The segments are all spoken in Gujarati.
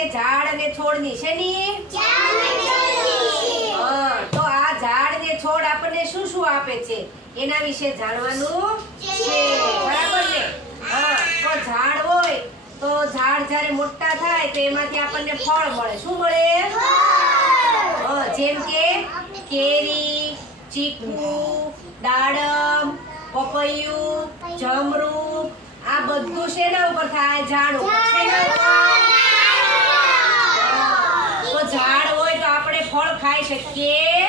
છે ઝાડ અને છોડની શેની તો આ ઝાડ ને છોડ આપણને શું શું આપે છે? એના વિશે જાણવાનું છે. બરાબર ને? હા તો ઝાડ હોય તો ઝાડ જ્યારે મોટા થાય તો એમાંથી આપણને ફળ મળે. શું મળે? જેમ કે કેરી ચીકુ દાડમ પપૈયું જમરૂ આ બધું શેના ઉપર થાય? ઝાડ ઉપર શેના ઉપર તો ઝાડ હોય તો આપણે ફળ ખાઈ શકીએ?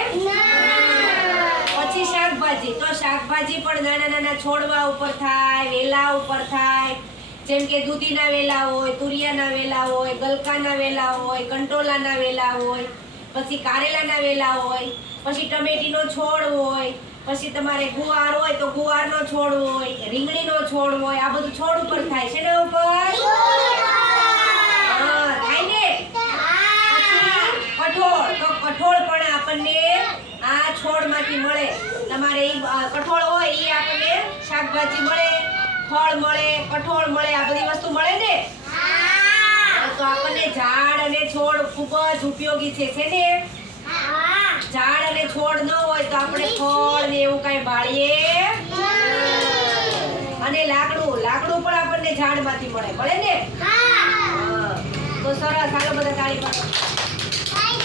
પછી શાકભાજી. તો શાકભાજી પણ નાના નાના છોડવા ઉપર થાય વેલા ઉપર થાય. જેમ કે દૂધીના વેલા હોય તુરિયાના વેલા હોય ગલકાના વેલા હોય કંટોલાના વેલા હોય પછી કારેલાના વેલા હોય પછી ટમેટીનો છોડ હોય પછી તમારે ગુવાર હોય તો ગુવારનો છોડ હોય રીંગણીનો છોડ હોય આ બધું છોડ ઉપર થાય. છે ને ઉપર હા થાય ને પછી કઠોળ તો કઠોળ પણ આપણને આ છોડમાંથી મળે તમારે ઈ અ, કઠોળ હોય એ આપણને શાકભાજી મળે ફળ મળે કઠોળ મળે આ બધી વસ્તુ મળે ને? તો આપણને ઝાડ અને છોડ ખૂબ જ ઉપયોગી છે છે ને? ઝાડ અને છોડ ન હોય તો આપણે ફળ ને એવું કઈ બાળીએ અને લાકડું લાકડું પણ આપણને ઝાડમાંથી મળે મળે ને? તો સરસ હાલો બધા તાળી પાડો.